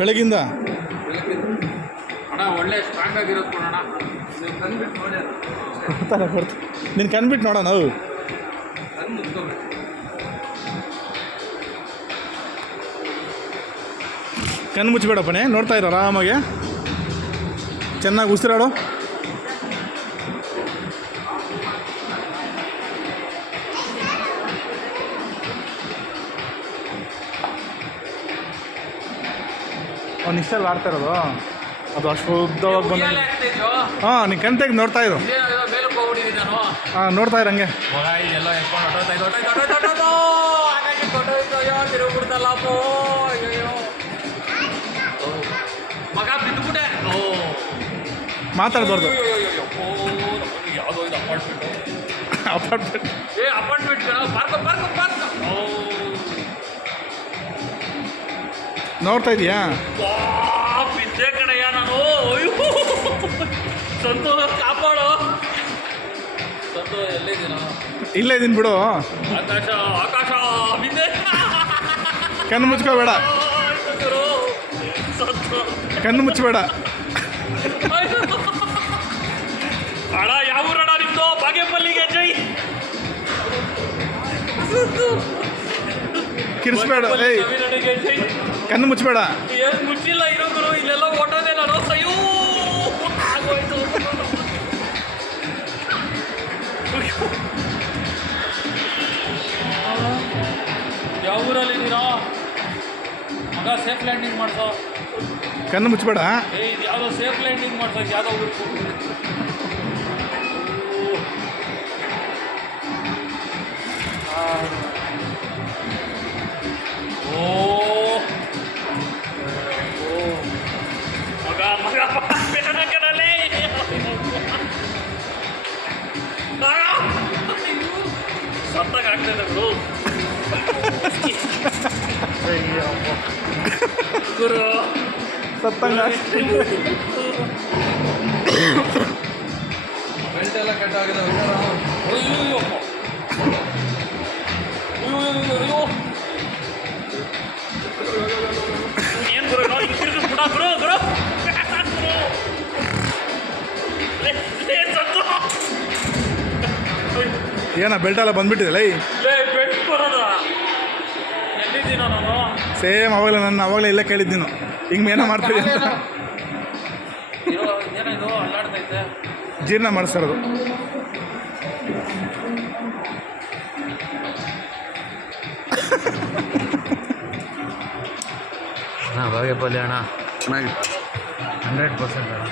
ಬೆಳಗಿಂದ ಅಣ್ಣ ಒಳ್ಳೆ ಸ್ಟ್ರಾಂಗ್ ಆಗಿರೋದು ಕೊಡೋಣ. ನೀವು ಕಂಡ್ಬಿಟ್ಟು ನೋಡಿ ನೀನು ಕಂಡ್ಬಿಟ್ಟು ನೋಡೋಣ. ನಾವು ಕಣ್ಣು ಮುಚ್ಕೋಬೇಕು. ಕಣ್ಣು ಮುಚ್ಚಬೇಡಪ್ಪನೇ, ನೋಡ್ತಾ ಇರೋ ಆರಾಮಾಗೆ, ಚೆನ್ನಾಗಿ ಉಸಿರಾಡು. ಅವ್ನು ಇಷ್ಟೆಲ್ಲ ಆಡ್ತಾ ಇರೋದು ಅದು ಅಷ್ಟು ಉದ್ದವಾಗಿ ಬಂದ. ಹಾಂ, ನೀನು ಕಣ್ ತೆಗೆದು ನೋಡ್ತಾ ಇರು. ಮೇಲಕ್ಕೆ ಹೋಗ್ಬಿಟ್ಟಿದ್ದೀನಿ ನಾನು. ಹಾಂ, ನೋಡ್ತಾ ಇರಂಗೆ ಎಲ್ಲ ಎತ್ಕೊಂಡು ತಿರುಗ್ಬಿಡ್ತಲ್ಲಪ್ಪ. ಅಯ್ಯೋ ಮಗ ಬಿದ್ದುಬಿಟ್ಟೆ. ಮಾತಾಡ್ಬಾರ್ದು. ಯಾವುದೋ ಇದು ಅಪಾರ್ಟ್ಮೆಂಟ್ ಅಪಾರ್ಟ್ಮೆಂಟ್ ಪಾರ್ಕ್. ನೋಡ್ತಾ ಇದೀಯಾ? ಬಿದ್ದೆ ಕಡೆಯ ನಾನು. ಸಂತೋಷ ಕಾಪಾಡು. ಸಂತೋಷ ಎಲ್ಲಿದ್ದೀನ? ಇಲ್ಲೇ ಇದೀನಿ ಬಿಡು. ಆಕಾಶ ಬಿದ್ದೆ. ಕಣ್ಣು ಮುಚ್ಕೋಬೇಡ, ಕಣ್ಣು ಮುಚ್ಚಬೇಡ. ಅಣ್ಣ ಯಾವ ಊರಣ್ಣ ನಿಮ್ದು? ಬಾಗೇಪಲ್ಲಿಗೆ ಜೈ. ಕಿರಿಸ್ಬೇಡ. ಏಯ್, ಕಣ್ಣು ಮುಚ್ಚಬೇಡ. ಏನು ಮುಚ್ಚಿಲ್ಲ ಇರೋರು. ಇಲ್ಲೆಲ್ಲ ಓಟೋದೆ ನಾನು. ಅಯ್ಯೋ ಆಗೋಯ್ತು. ಯಾವ ಊರಲ್ಲಿದ್ದೀರಾ ಮಗ? ಸೇಫ್ ಲ್ಯಾಂಡಿಂಗ್ ಮಾಡ್ಸೋ. ಕಣ್ಣು ಮುಚ್ಚಬೇಡ. ಇದು ಯಾವುದೋ ಸೇಫ್ ಲ್ಯಾಂಡಿಂಗ್ ಮಾಡ್ಸೋ. ಯಾವುದೋ ಊರು. ಮಗ ಕಡಲೆ ಸತ್ತಾಗ ಆಗ್ತದೆ ಗುರು. ಗುರು ಸತ್ತಂಗ ಬೆಲ್ಟ್ ಎಲ್ಲ ಕಟ್ಟಾಗಿದೆ. ಅಯ್ಯೋ ಏನು ಗುರು ಹಿಂಗಿರಿದು ಬಿಡ ಗುರು. ಗುರು ಏನ ಬೆಲ್ಟ್ ಎಲ್ಲ ಬಂದ್ಬಿಟ್ಟಿದಲ್ಲ. ಬೆಲ್ಟ್ ಬರೋದ ಎಲ್ಲಿದ್ದೀನ ನಾನು? ಸೇಮ್ ಅವಾಗಲೇ ಇಲ್ಲೇ ಕೇಳಿದ್ದೀನು. ಹಿಂಗೆ ಏನೋ ಮಾಡ್ತೀವಿ ಅಂತ. ಏನಿದು ಅಲ್ಲಾಡ್ತೈತೆ? ಜೀರ್ಣ ಮಾಡಿಸ್ತಾರದು. ಬಾಗೇಪಲ್ಲಿ ಅಣ್ಣ ಚೆನ್ನಾಗಿ 100% ಅಣ್ಣ.